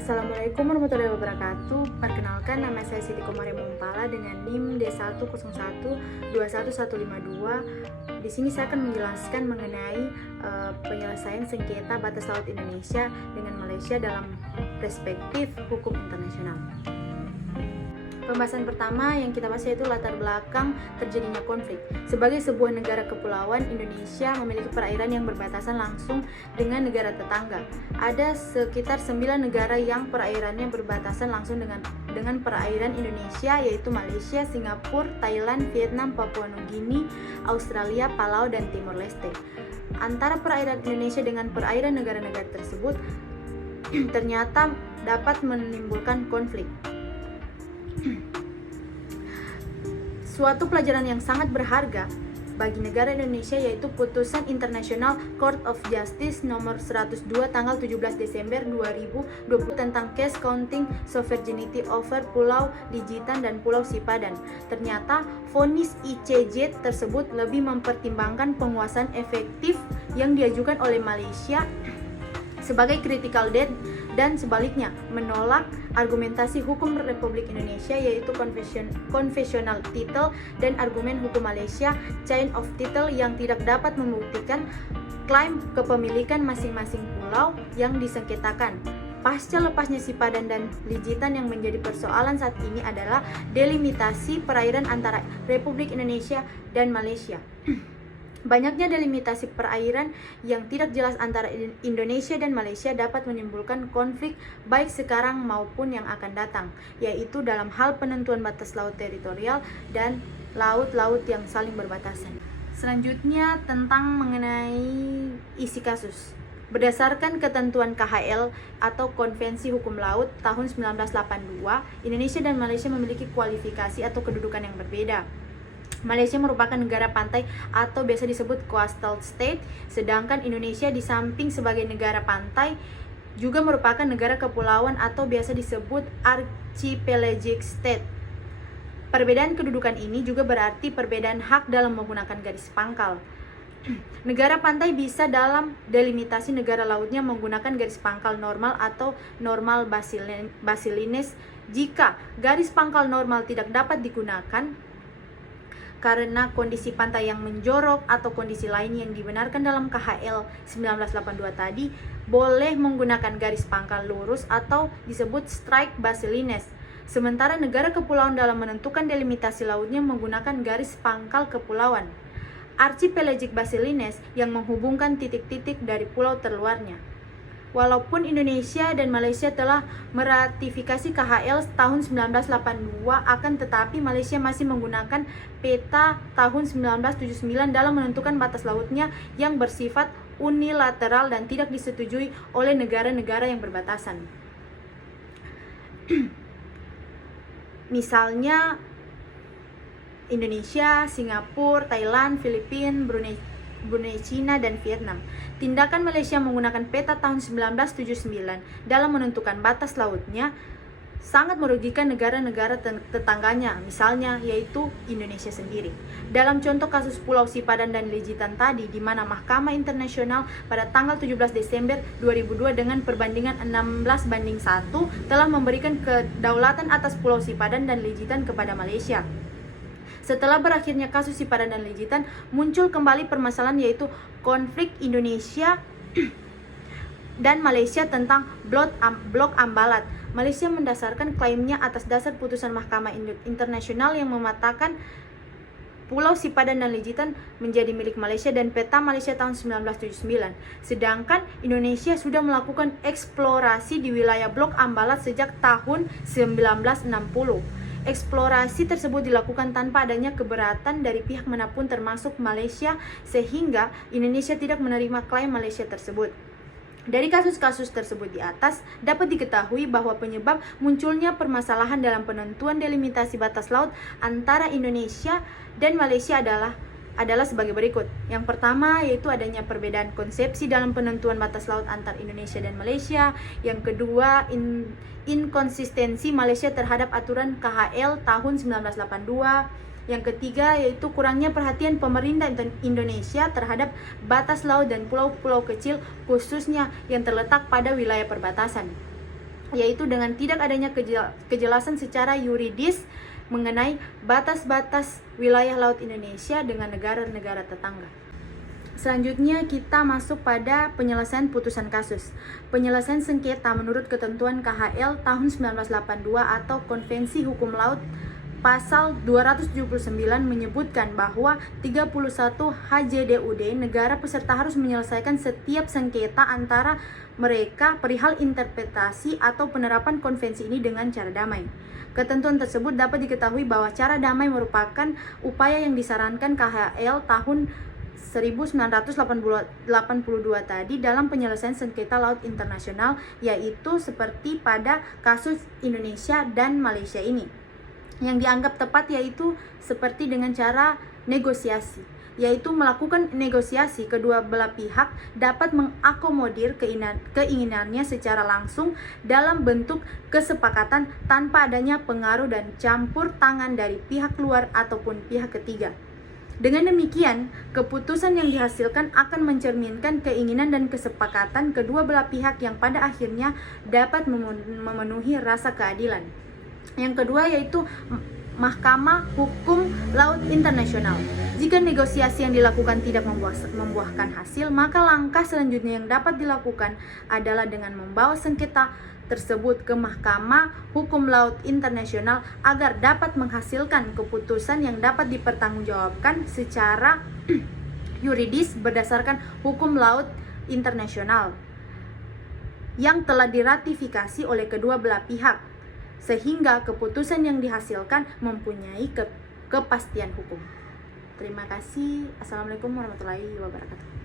Assalamualaikum warahmatullahi wabarakatuh. Perkenalkan, nama saya Siti Komare Mumpala dengan NIM D101215152. Di sini saya akan menjelaskan mengenai penyelesaian sengketa batas laut Indonesia dengan Malaysia dalam perspektif hukum internasional. Pembahasan pertama yang kita bahas yaitu latar belakang terjadinya konflik. Sebagai sebuah negara kepulauan, Indonesia memiliki perairan yang berbatasan langsung dengan negara tetangga. Ada sekitar 9 negara yang perairannya berbatasan langsung dengan perairan Indonesia, yaitu Malaysia, Singapura, Thailand, Vietnam, Papua Nugini, Australia, Palau, dan Timor Leste. Antara perairan Indonesia dengan perairan negara-negara tersebut ternyata dapat menimbulkan konflik. Suatu pelajaran yang sangat berharga bagi negara Indonesia yaitu putusan International Court of Justice nomor 102 tanggal 17 Desember 2020 tentang case counting sovereignty over Pulau Lijitan dan Pulau Sipadan. Ternyata vonis ICJ tersebut lebih mempertimbangkan penguasaan efektif yang diajukan oleh Malaysia sebagai critical debt dan sebaliknya menolak argumentasi hukum Republik Indonesia yaitu confessional title dan argumen hukum Malaysia chain of title yang tidak dapat membuktikan klaim kepemilikan masing-masing pulau yang disengketakan. Pasca lepasnya Sipadan dan Lijitan, yang menjadi persoalan saat ini adalah delimitasi perairan antara Republik Indonesia dan Malaysia. Banyaknya delimitasi perairan yang tidak jelas antara Indonesia dan Malaysia dapat menimbulkan konflik baik sekarang maupun yang akan datang, yaitu dalam hal penentuan batas laut teritorial dan laut-laut yang saling berbatasan. Selanjutnya tentang mengenai isi kasus. Berdasarkan ketentuan KHL atau Konvensi Hukum Laut tahun 1982, Indonesia dan Malaysia memiliki kualifikasi atau kedudukan yang berbeda. Malaysia merupakan negara pantai atau biasa disebut coastal state, sedangkan Indonesia di samping sebagai negara pantai juga merupakan negara kepulauan atau biasa disebut archipelagic state. Perbedaan kedudukan ini juga berarti perbedaan hak dalam menggunakan garis pangkal. Negara pantai bisa dalam delimitasi negara lautnya menggunakan garis pangkal normal atau normal basilines. Jika garis pangkal normal tidak dapat digunakan karena kondisi pantai yang menjorok atau kondisi lain yang dibenarkan dalam KHL 1982 tadi, boleh menggunakan garis pangkal lurus atau disebut strike basilines. Sementara negara kepulauan dalam menentukan delimitasi lautnya menggunakan garis pangkal kepulauan archipelagic basilines yang menghubungkan titik-titik dari pulau terluarnya. Walaupun Indonesia dan Malaysia telah meratifikasi KHL tahun 1982, akan tetapi Malaysia masih menggunakan peta tahun 1979 dalam menentukan batas lautnya yang bersifat unilateral dan tidak disetujui oleh negara-negara yang berbatasan. Misalnya Indonesia, Singapura, Thailand, Filipina, Brunei, China, dan Vietnam. Tindakan Malaysia menggunakan peta tahun 1979 dalam menentukan batas lautnya sangat merugikan negara-negara tetangganya, misalnya yaitu Indonesia sendiri. Dalam contoh kasus Pulau Sipadan dan Lijitan tadi, di mana Mahkamah Internasional pada tanggal 17 Desember 2002 dengan perbandingan 16:1 telah memberikan kedaulatan atas Pulau Sipadan dan Lijitan kepada Malaysia. Setelah berakhirnya kasus Sipadan dan Lijitan, muncul kembali permasalahan yaitu konflik Indonesia dan Malaysia tentang Blok Ambalat. Malaysia mendasarkan klaimnya atas dasar putusan Mahkamah Internasional yang mematakan Pulau Sipadan dan Lijitan menjadi milik Malaysia dan peta Malaysia tahun 1979. Sedangkan Indonesia sudah melakukan eksplorasi di wilayah Blok Ambalat sejak tahun 1960. Eksplorasi tersebut dilakukan tanpa adanya keberatan dari pihak manapun termasuk Malaysia, sehingga Indonesia tidak menerima klaim Malaysia tersebut. Dari kasus-kasus tersebut di atas, dapat diketahui bahwa penyebab munculnya permasalahan dalam penentuan delimitasi batas laut antara Indonesia dan Malaysia adalah sebagai berikut. Yang pertama yaitu adanya perbedaan konsepsi dalam penentuan batas laut antar Indonesia dan Malaysia. Yang kedua, inkonsistensi Malaysia terhadap aturan KHL tahun 1982. Yang ketiga yaitu kurangnya perhatian pemerintah Indonesia terhadap batas laut dan pulau-pulau kecil khususnya yang terletak pada wilayah perbatasan. yaitu dengan tidak adanya kejelasan secara yuridis mengenai batas-batas wilayah laut Indonesia dengan negara-negara tetangga. Selanjutnya kita masuk pada penyelesaian putusan kasus. Penyelesaian sengketa menurut ketentuan KHL tahun 1982 atau Konvensi Hukum Laut Pasal 279 menyebutkan bahwa 31 HJDUD negara peserta harus menyelesaikan setiap sengketa antara mereka perihal interpretasi atau penerapan konvensi ini dengan cara damai. Ketentuan tersebut dapat diketahui bahwa cara damai merupakan upaya yang disarankan KHL tahun 1982 tadi dalam penyelesaian sengketa laut internasional, yaitu seperti pada kasus Indonesia dan Malaysia ini. Yang dianggap tepat yaitu seperti dengan cara negosiasi, yaitu melakukan negosiasi kedua belah pihak dapat mengakomodir keinginannya secara langsung dalam bentuk kesepakatan tanpa adanya pengaruh dan campur tangan dari pihak luar ataupun pihak ketiga. Dengan demikian, keputusan yang dihasilkan akan mencerminkan keinginan dan kesepakatan kedua belah pihak yang pada akhirnya dapat memenuhi rasa keadilan. Yang kedua yaitu Mahkamah Hukum Laut Internasional. Jika negosiasi yang dilakukan tidak membuahkan hasil, maka langkah selanjutnya yang dapat dilakukan adalah dengan membawa sengketa tersebut ke Mahkamah Hukum Laut Internasional agar dapat menghasilkan keputusan yang dapat dipertanggungjawabkan secara yuridis berdasarkan hukum laut internasional yang telah diratifikasi oleh kedua belah pihak, sehingga keputusan yang dihasilkan mempunyai kepastian hukum. Terima kasih. Assalamualaikum warahmatullahi wabarakatuh.